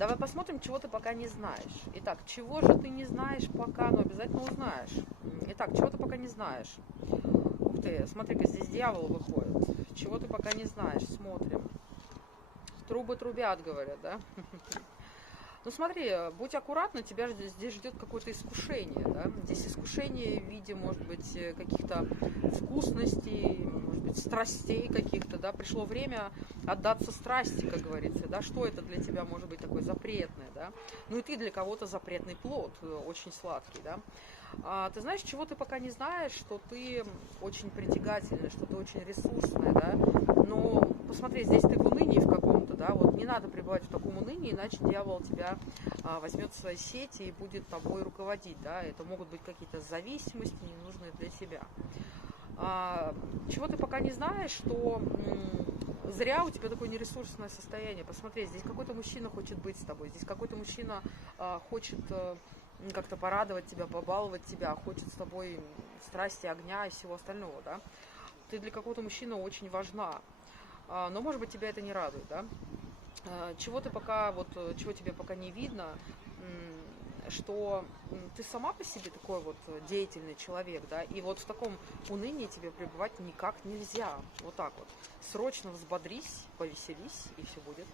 Давай посмотрим, чего ты пока не знаешь. Итак, чего же ты не знаешь пока, но обязательно узнаешь. Итак, чего ты пока не знаешь? Ух ты, смотри-ка, здесь дьявол выходит. Чего ты пока не знаешь? Смотрим. Трубы трубят, говорят, да? Ну смотри, будь аккуратна, тебя здесь ждет какое-то искушение, да? Здесь искушение в виде, может быть, каких-то вкусностей, может быть, страстей каких-то, да? Пришло время отдаться страсти, как говорится, да? Что это для тебя может быть такое запретное, да? Ну и ты для кого-то запретный плод, очень сладкий, да? Ты знаешь, чего ты пока не знаешь, что ты очень притягательная, что ты очень ресурсная, да? Но посмотри, здесь ты в унынии в каком-то, да? Вот не надо пребывать в таком унынии, иначе дьявол тебя возьмет в свои сети и будет тобой руководить, да? Это могут быть какие-то зависимости, ненужные для тебя. Чего ты пока не знаешь, что зря у тебя такое нересурсное состояние. Посмотри, здесь какой-то мужчина хочет быть с тобой, здесь какой-то мужчина хочет как-то порадовать тебя, побаловать тебя, хочет с тобой страсти, огня и всего остального, да. Ты для какого-то мужчины очень важна, но, может быть, тебя это не радует, да. Чего ты пока, вот, чего тебе пока не видно, что ты сама по себе такой вот деятельный человек, да, и вот в таком унынии тебе пребывать никак нельзя, вот так вот. Срочно взбодрись, повеселись, и все будет.